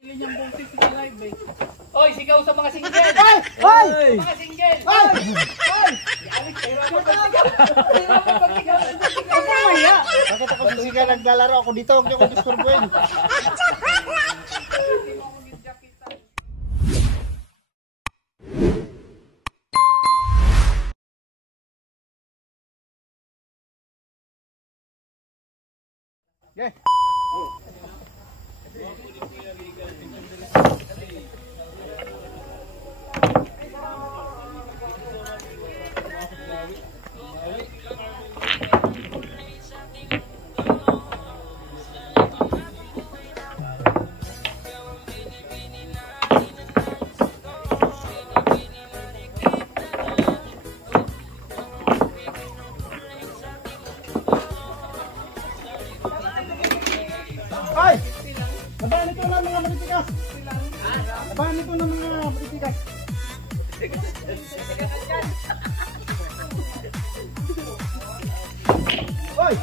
Oy, sigaw sa mga single! Hoy! Mga single! Hoy! Hoy! Bakit ako sisiga naglalaro ako dito? Huwag niyo akong disturbuin. Okay. Ay! Labahan ito ng mga malitikas! Labahan ito ng mga malitikas! Hoy!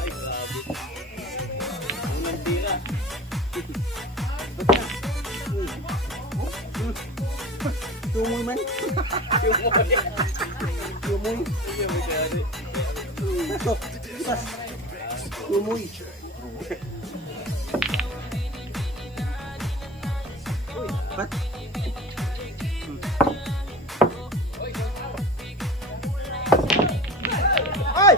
Tumoy man! Tumoy! Tumoy! Ba't? Ay!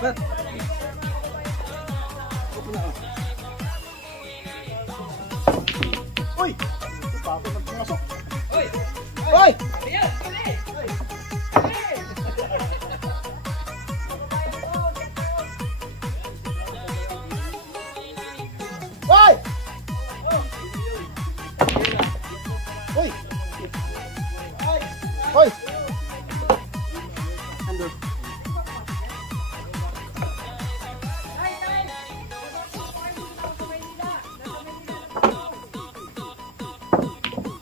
Ba't? Uy! Bakit nagpumasok? Uy! Uy! Ayan! Kali! Hoy! Hoy! Hoy! Ando.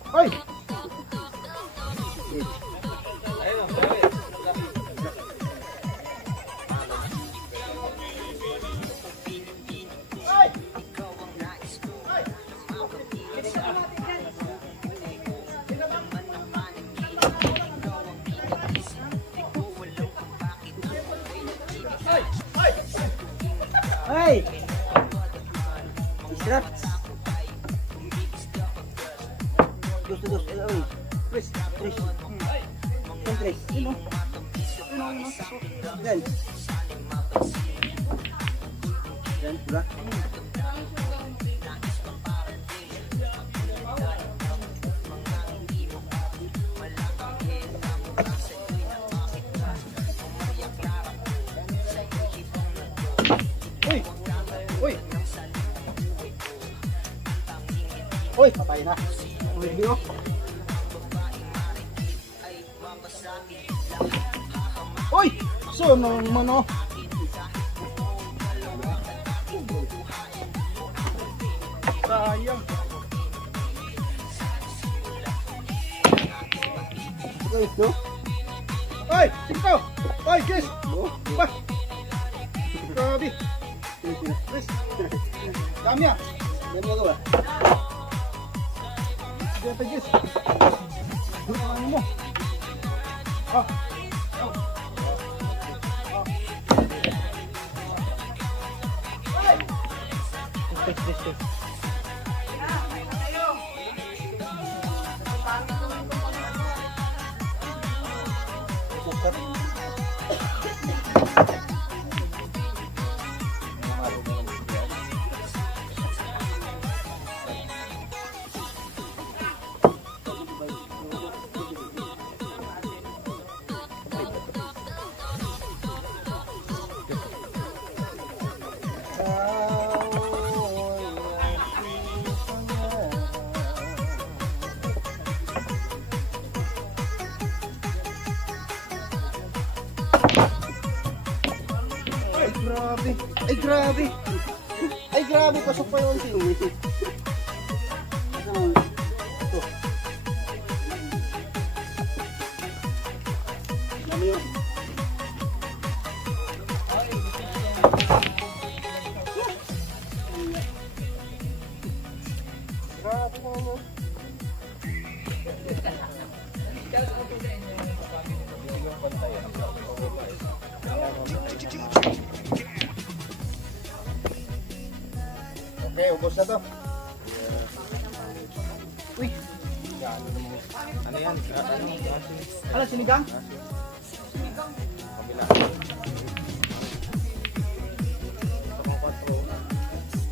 Hoy! Hey! Istirahat. Dos. Tres. Tres. Sino? Dan. Dan pula. Uy, patay na. Uy, biyo. Uy, so naman oh. Sayang. Okay, no? Uy, sito. Uy, kiss. Uy. Grabe. Kiss. Dami ah. Dami ako ah. Sige, pagis. Ano mo? Ah. This. Grabe. Ay, grabe. Ay, grabe. Pasok pa yung sili. Ito. Kami yun. Grabe naman. Okay, ubos na to. Uy! Ano yan? Ano, sinigang?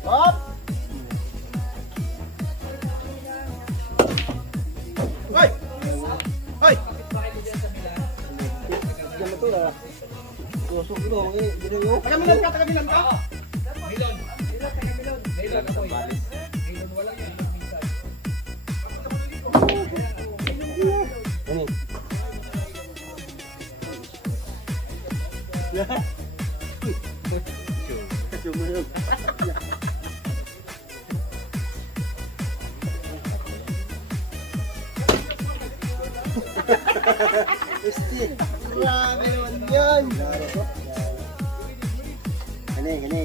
Hop! Hoy! Hoy! Diyan mo to na. Tusok ito. Gano'n yun. Tagamilan ka, tagamilan ka! Milon. Milon ako eh. Milon wala yan. Ano? Sumunod. Gusti. Grabe naman yan. Gani, gani.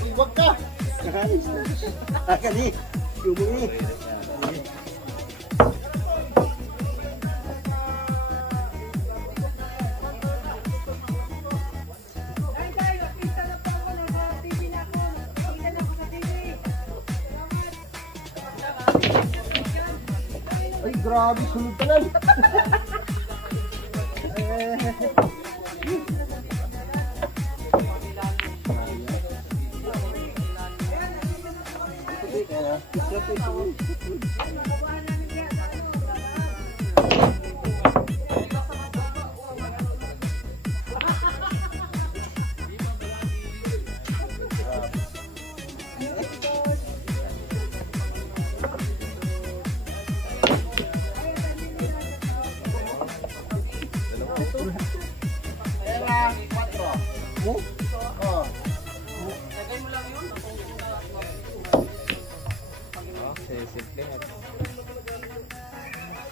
Uy, wag ka! Gani. Sumuni. Ay, grabe, sunod pa lang.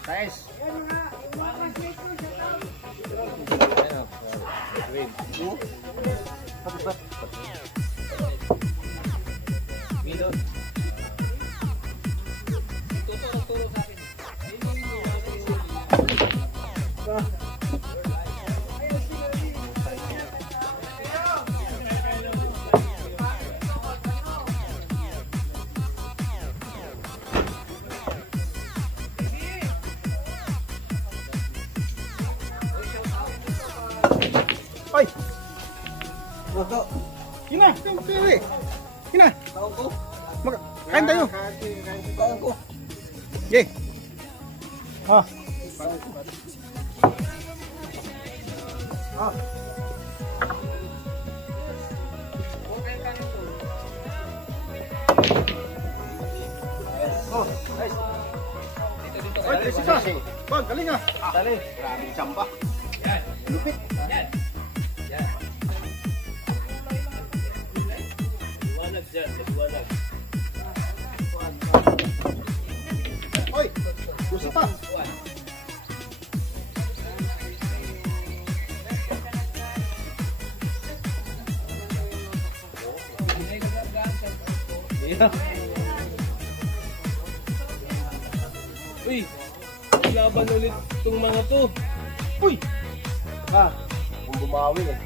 Guys! Milon. Turo sa akin. Hoy! Mago. Yun na! Yun na! Taong ko. Kain tayo! Taong ko. Yay! Ah! Ah! Oh, nice! Hoy, Jessica! Bag, galing ah! Dali. Maraming samba! Yan. Lupit! Yan. Yan. Liwanag dyan. Liwanag. Hoy! Gusto pa! Yeah. Uy, laban ulit itong mga to. Uy! Ha, kung bumawi eh.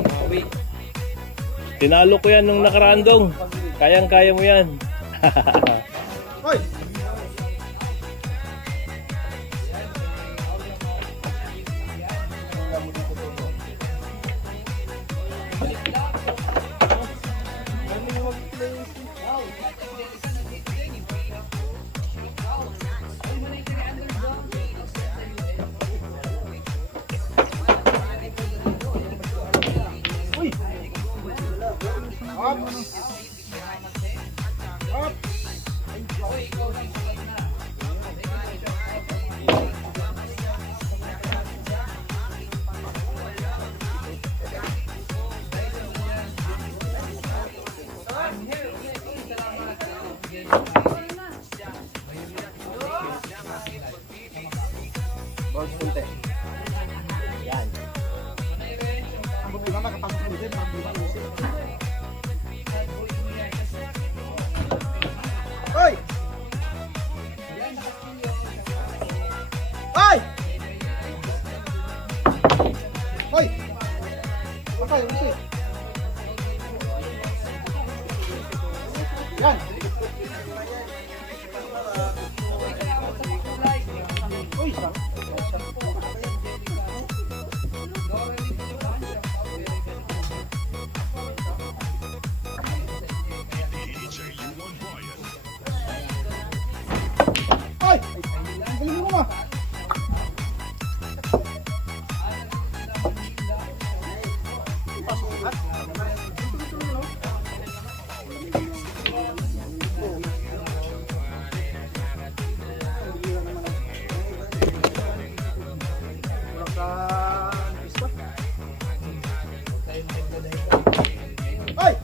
Bumawi. Tinalo ko yan nung nakarandong. Kayang-kaya mo yan. Hoy! Uy! Up! Up! punte. Yan. Ang buti na nakapasok mo din, parang lima lusin. Hoy! Hoy! Hoy! Patay, lusin. Yan. Uy, sarap. Ay! Ang galing mo ma. Ay!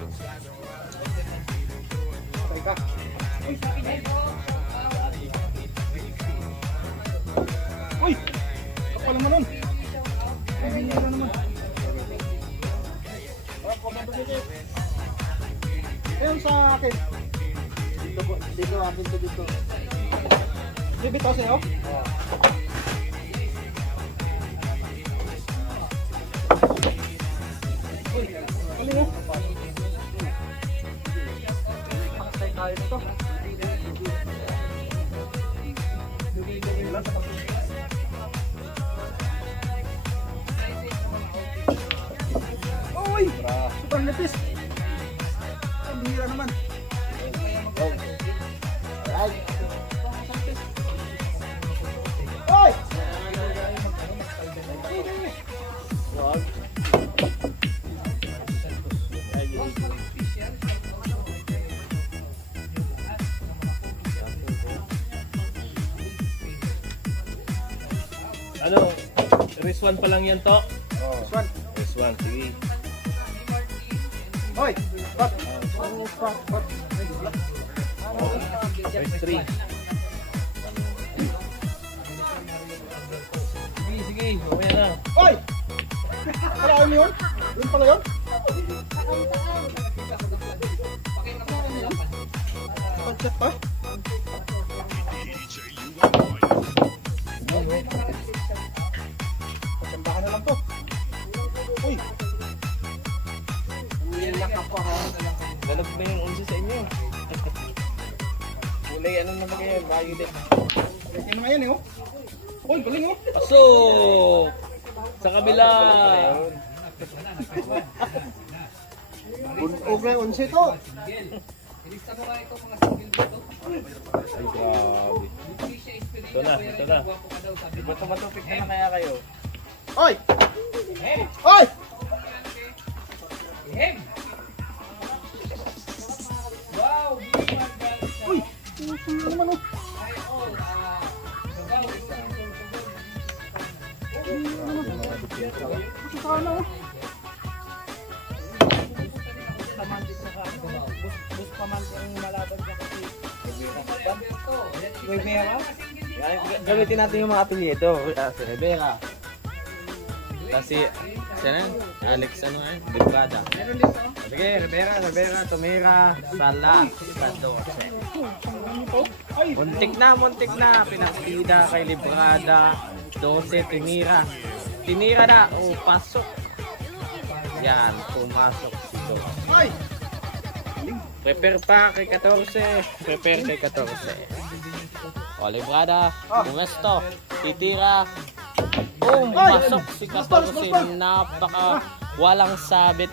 Patay ka. Uy! Kapal naman nun. Ay, hindi na naman. Ayun sa akin. Dito, akin to dito. Bibit ako sa'yo? Uy, galing mo. Pakasay tayo nito. Uy! Super nipis. Ang bihira naman. Ay! Uy! Wag. Ano? Race 1 pa lang yan to? This one. Race 1, sige. Hoy! Pat! Pat! Race 3. Sige, sige. Mamaya na. Hoy! Kailangan mo yun? Yun pala yun? Pancet pa? Pagkandahan na lang to. Uy! Nilak ako ha. Galag ba yung 11 sa inyo? Kulay ano naman kayo, bayo din. Yan na nga yan eh oh. Uy, galing oh. Pasok! Sa kabila! Ugray 11 to. Ilista mo nga itong mga single dito. Ay, grabe. Ito na, ito na. Ba't matupik naman kaya kayo? Hoy! Hoy! Hem! Wow! Uy! Puso na naman oh. Puso ka na oh. Bus pa man ang malaban ka kasi. Rivera? Gamitin natin yung mga apelyido. Si Rivera. Kasi, siya na? Alex ano nga yun? Librada. Sige, Rivera, Tumira, Sala, Sadorse. Muntik na. Pinakita kay Librada. 12, Tumira. Tinira na. Oh, pasok. Yan, pumasok si Dorse. Hoy! Prepare pa kay 14. Prepare kay 14. O, Librada. Bumesto. Titira. Boom! Pasok si 14. Napaka walang sabit.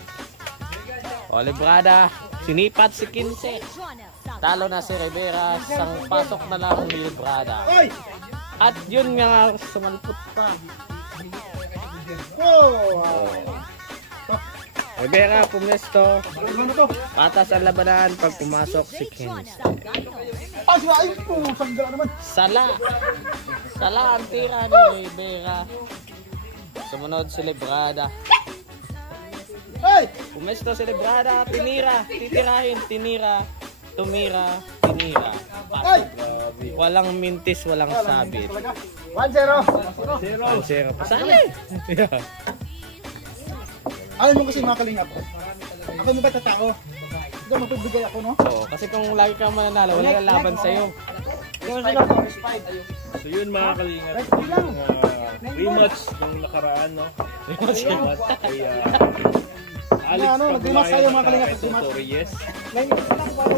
O, Librada. Sinipat si 15. Talo na si Rivera. Sang pasok na lang ni Librada. Hoy! At yun nga, sumalpot pa. Wow! Rivera, pumesto. Ano to? Patas ang labanan pag pumasok si 15. Paswain po! Sanggala naman. Sala ang tira ni Rivera. Sumunod si Librada. Hey! Pumesto si Librada. Tinira. Titirahin. Tinira. Tumira. Tinira. Hey! Pasok. Grabe. Walang mintis, walang sabit. 1-0. 1-0 pa. Sali! Yeah. Alam mo kasi mga kalingap. Ako mo ba tatao? Ikaw magbibigay ako, no? Oo, kasi kung lagi kang mananalo, wala kang laban sa'yo. So yun mga kalingap, yung rematch ng nakaraan, no? Rematch kay Alex nag-rematch tayo, mga kalingap. Pagulayan, Toto Reyes.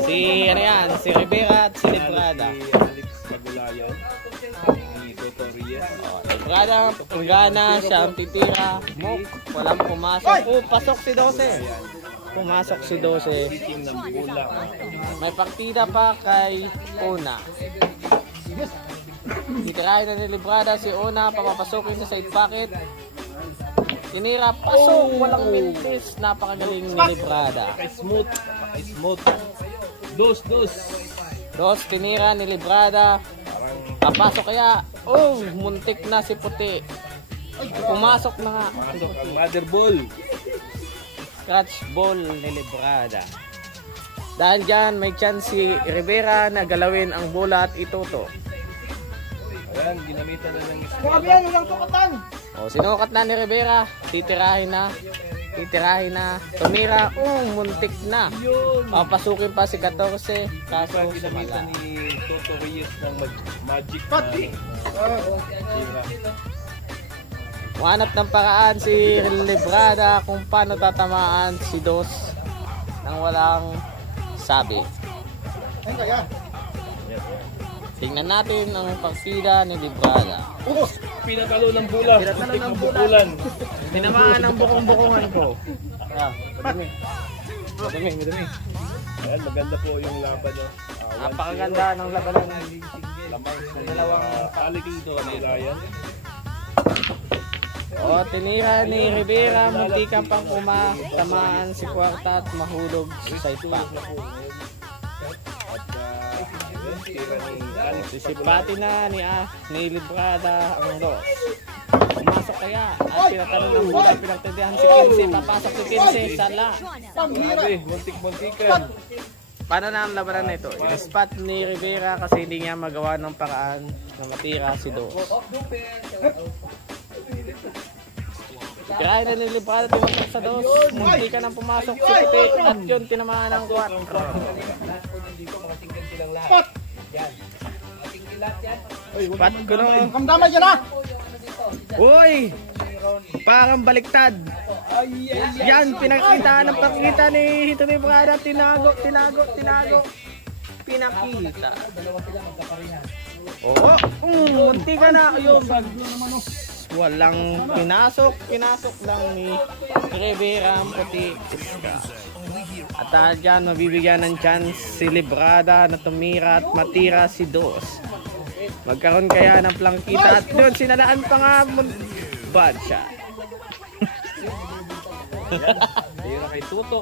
Si, ano yan, si Rivera at si Librada. Si Alex Pagulayan, ni Toto Reyes. Librada, Pagana, siya ang titira. Mok, walang pumasok. Oh, pasok si 12. Pumasok si 12. Speaking ng bola. May partida pa kay Una. Titirahin na ni Librada si Una, papapasukin sa side pocket. Tinira, pasok, walang mintis. Napakagaling ni Librada. Smooth. Dos. Dos, tinira ni Librada. Papasok kaya. Oh, muntik na si Puti. Pumasok na nga. Pasok ang mother ball. Scratch ball ni Librada. Dahil dyan, may chance si Rivera na galawin ang bola at ituto. Ayan, ginamitan na ng Grabe yan, walang tukatan. O, sinukat na ni Rivera. Titirahin na. Tumira. Muntik na. Papasukin pa si 14. Kaso Ginamitan sumala. ni Toto Reyes ng magic na tira. Wanap ng paraan si Librada kung paano tatamaan si Dos nang walang sabi. Ayun kaya. Tingnan natin ang partida ni Librada. Pinatalo ng bola. Pinatalo ng bukulan. Tinamaan ang bukong-bukungan ko. Madumi. Ayan, maganda po yung laban niya. Napakaganda ng labanan. Lamang sa dalawang Alex Pagulayan. O, tinira ni Rivera, muntikan pang tamaan si Kwarta at mahulog sa side pack. At tira ni Alex Sisipati na ni Librada ang Dos. Pumasok kaya at pinatanong ng bola, pinagtindihan si 15, papasok si 15, sala. Grabe, muntik-muntikan. Paano na ang labanan nito? In-spot ni Rivera kasi hindi niya magawa ng paraan na matira si Dos. Tirahin na ni Librada, tiwatak sa Dos. Munti ka nang pumasok si Puti at yun tinamaan ng 4. Spot ko no. Kamdamay dyan ha. Uy! Parang baliktad. Yan, pinakita ng pakita ni Hito Librada. Tinago. Pinakita. Oo. Munti ka na. Ayun. Walang pinasok lang ni Rivera ang puti. At dahil dyan, mabibigyan ng chance si Librada na tumira at matira si Dos. Magkaroon kaya ng plangkita at doon sinalaan pa nga bad shot. Tira kay Toto.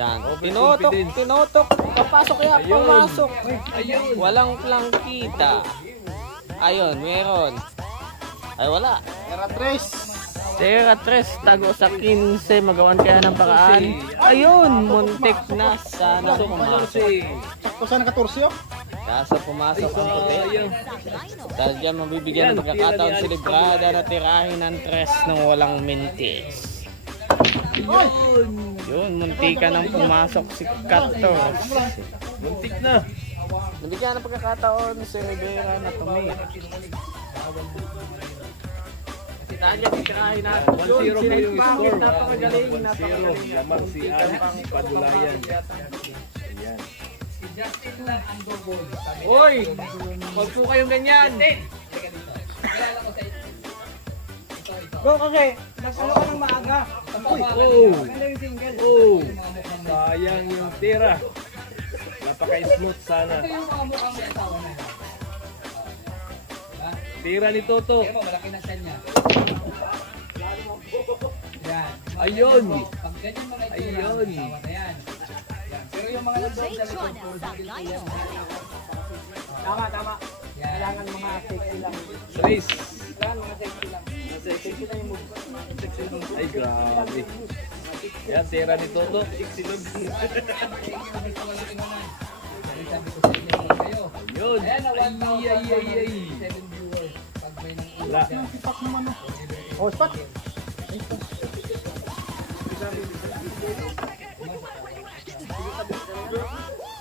Yan, tinutok, papasok kaya, pumasok. Walang plangkita. Ayun, meron. Ay, wala. Tera 3, tago sa 15, magawan kaya ng paraan. Ayun, muntik na. Sana pumasok. Sakto sana 14 oh. Kaso pumasok ang puti. Dahil dyan mabibigyan ng pagkakataon si Librada na tirahin ng 3 ng walang mintis. Yun, muntika nang pumasok si 14. Muntik na. Nabigyan ng pagkakataon si Rivera na tumira. Saan niya titirahin natin? 1-0 po yung score. Napakagaling. 1-0. Lamang si Alex Pagulayan. Ayan. Uy! Huwag po kayong ganyan! Go kake. Nagsulo ka ng maaga. Sayang yung tira. Napaka-smooth sana. Tira ni Toto. Malaki na siya niya. Yan. Ayun. Pag ganyan mga ito, Ayun. tawa na yan. Pero yung mga nandun sa likod, Tama. Kailangan mga safety lang. Trace. Kailangan mga safety lang. Safety lang yung move. Ay, grabe. Yan, tira ni Toto. sabi ko sa inyo mga kayo. Ayun. Ayan na Ay. 1,107 viewers. Pag may nang Wala. Sipak naman oh. Oh, spot.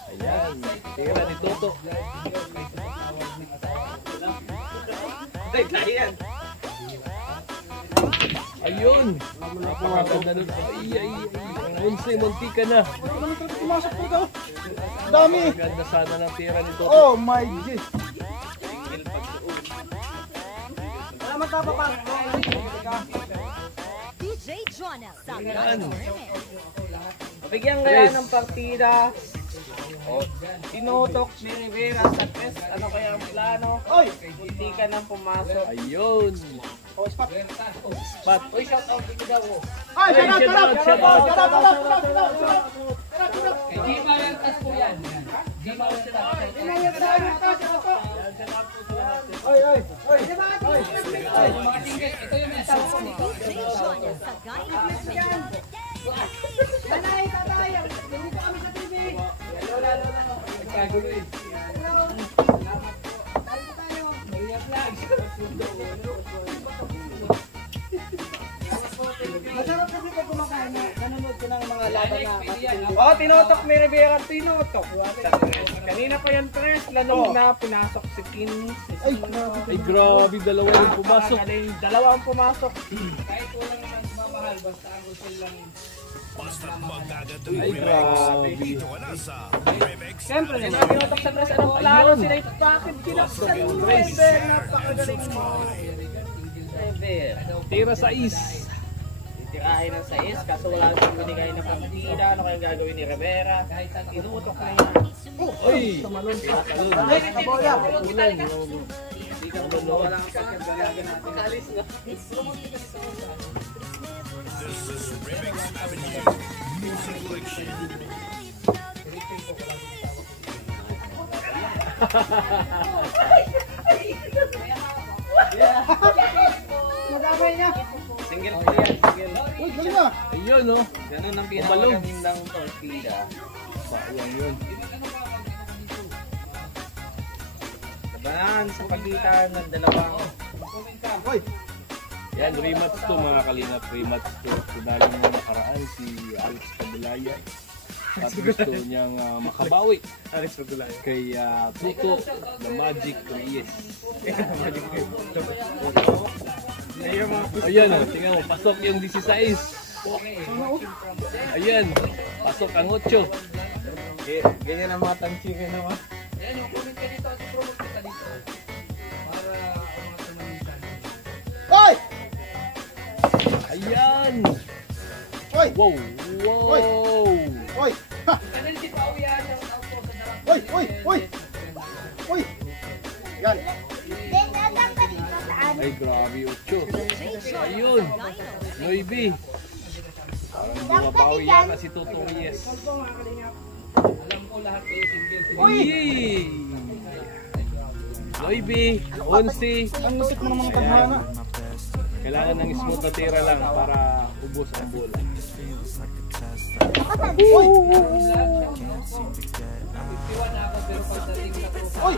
Ayan. Tira ni Toto. Ay, kaya. Ayun. Napakaganda nun. Ay. Unse, muntika na. Pumasok po ito. Dami. Ganda sana ng tira ni Toto. Oh my God. Salamat na papasok. DJ Jonah. Ayan. Bigyan kaya ng partida. O, tinutok ni Rivera sa test. Ano kaya ang plano? Oy. Hindi ka nang pumasok. Ayun. Oh, spot. Pat. Uy, shout out dito daw. Ay, Ay, sarap. shout out. Kay G. Malertas po yan. G. Malertas. Oy. Mga tingin, ito yung mensahe ko dito. DJ Jonah sa Guide. Nagkagulo eh. Masarap kasi pag kumakain na nanonood ka ng mga laban na Oh, tinutok ni Rivera. Tinutok. Kanina pa yan, Tres. Lanong na pinasok si Kin. Ay, grabe. Ay, grabe. Dalawa yung pumasok. Dalawa ang pumasok. Kahit walang naman mamahal, basta ang gusto lang. Ay, grabe. Siyempre, tinutok sa Tres. Anong plano sila? Bakit kinaksan mo, Rivera? Napakagaling mo. Rivera. Tira sa is. Titirahin ng sais, kaso wala siyang binigay na partida. Ano kayang gagawin ni Rivera? Tinutok na yan. Ay. Ay, kabola. Hindi ka mawala ang pagkagalaga natin. Kaalis na. Madamay niya. Single po yan, single. Uy, galing na. Ayun, no. Ganun ang pinakamagandang tortilla. Sayang yun. Labanan sa pagitan ng dalawang Uy. Yan, rematch to mga kalingap. Rematch to. Pinali mo nakaraan si Alex Padulaya. At gusto niyang makabawi Alex Pagulay. kay Tuto, the Magic Reyes. Ayan, oh, tingnan mo, pasok yung 16. Ayan, pasok ang 8. Ganyan ang mga tansikin naman. Ayan, yung comment ka dito at promote kita dito. Para umangat naman yung channel. Uy. Ayan! Uy. Wow! Wow! Uy. Ha. Channel si Pao yan, yung out po sa darang. Uy. Uy. Yan. Ay, grabe, 8. Ayun! Noibi! Parang bumabawi yata si Tuto Reyes. Alam ko lahat kayo single. Yee! Noibi! 11! Ang musik mo ng mga tadhana. Kailangan ng smooth na tira lang para ubos ang bola. Uy. 51 na ako pero pagdating sa tropa. Uy.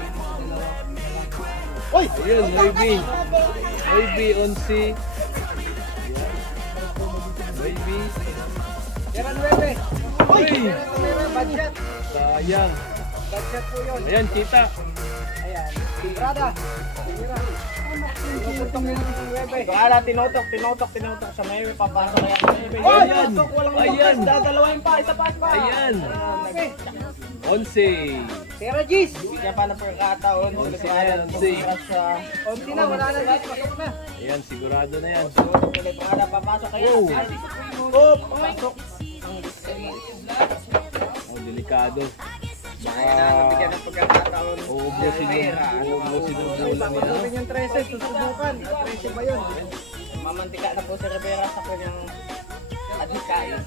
Uy. Ayun, Noibi! Noibi, 11! Noibi! Yan 9. Uy. Budget. Sayang! Budget po yun. Ayan, kita! Ayan. Timbrada. Kala tinutok sa may papasok kaya sa may. Ayan! Walang Ayan! dadalawain pa, isa pa. Ayan! 11! Tira Gis! Bigyan pa ng pagkataon. Onsi na yan, onsi. Onsi na, wala na Gis. Pasok na. Ayan, sigurado na yan. Wala papasok kaya. Wow. Oh, papasok. Oh, delikado. Kaya na bigyan ng pagkakataon. Uubusin yung bola niya. Uubusin yung 13, susubukan. 13 ba yun? Mamantika na po si Rivera sa kanyang adhikain.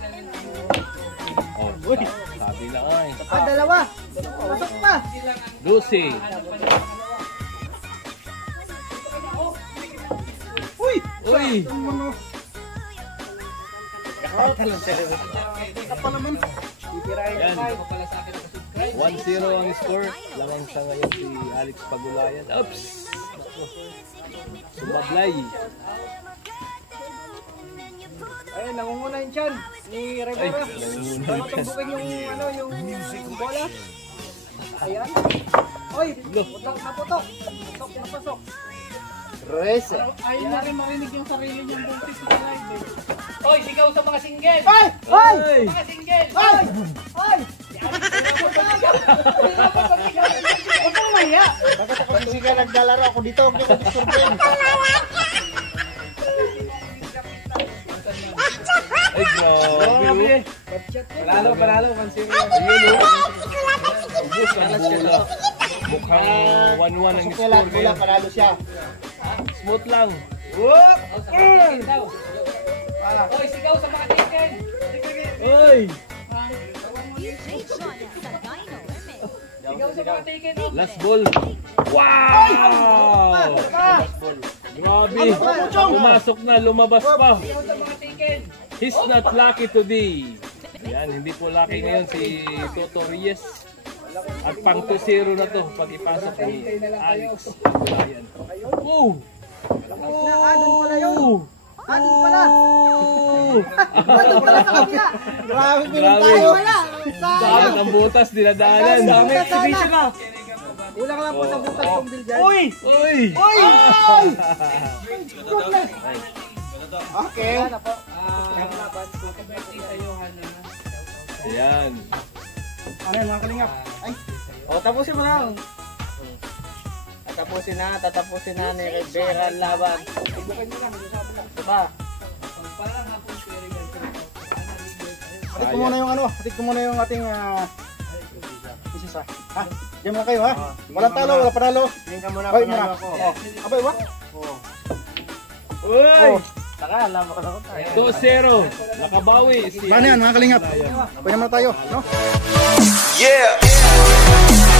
Oh, sabi na ay. Dalawa. Pasok pa. Lucy. Uy. Uy! Ano? Kakatalong si Rivera. Ka pa naman. Titirahin Yan. na Ako pala sa akin nakasubscribe. 1-0 ang score. Lamang sa ngayon si Alex Pagulayan. Oops! Sumablay. Ay, nangunguna yung tiyan ni Rivera. Bago tumbukin yung bola. Ayan. Oy, putok na putok. Putok na pasok. Rese. Ay na rin marinig yung sarili niyang buntis sa live eh. Hoy, sigaw sa mga single! Ay! Ay! Mga single! Ay! Ay! Huwag kang mahiya. Bakit ako sige naglalaro ako dito? Huwag niyo ko disturben. Ay, grabe. Panalo, 1-0. Ayun o. Ubus ang bola. Mukhang 1-1 ang Bola, score ngayon. panalo siya. Smooth lang. Whoop! Hoy, sigaw sa mga chicken! Oy! DJ Jonel sa Dino Remix. Sigaw sa mga chicken! Last ball. Wow! Grabe. Pumasok na, lumabas pa. Sigaw sa mga chicken! He's not lucky today. Yan, hindi po lucky ngayon si Toto Reyes. At pang 2-0 na to pag ipasok ni Alex Pagulayan. Oh! Adon pala yun. Adon pala. Oh! Adon pala sa kabila. Grabe pinong Grabe. tayo. Bakit ang butas dinadaanan? Dami exhibition na. Kulang lang po sa butas kong biljan. Uy! Uy! Uy! Okay. Happy sa iyo, Hana. Ayan. Ano yan mga kalingap? Ay. O, tapusin mo lang. Tatapusin na ni Rivera ang laban. Diba? Parang hapon si Erigan. Hatid ko muna yung hatid ko muna yung ating isisa. Ha? Diyan muna kayo ha? Walang talo, wala panalo. Tingin ka muna Hoy, panalo muna. ako. Abay, wa? Uy! Taka, alam ko lang tayo. 2-0. Nakabawi si Paano yan mga kalingap? Pwede naman tayo, no? Yeah.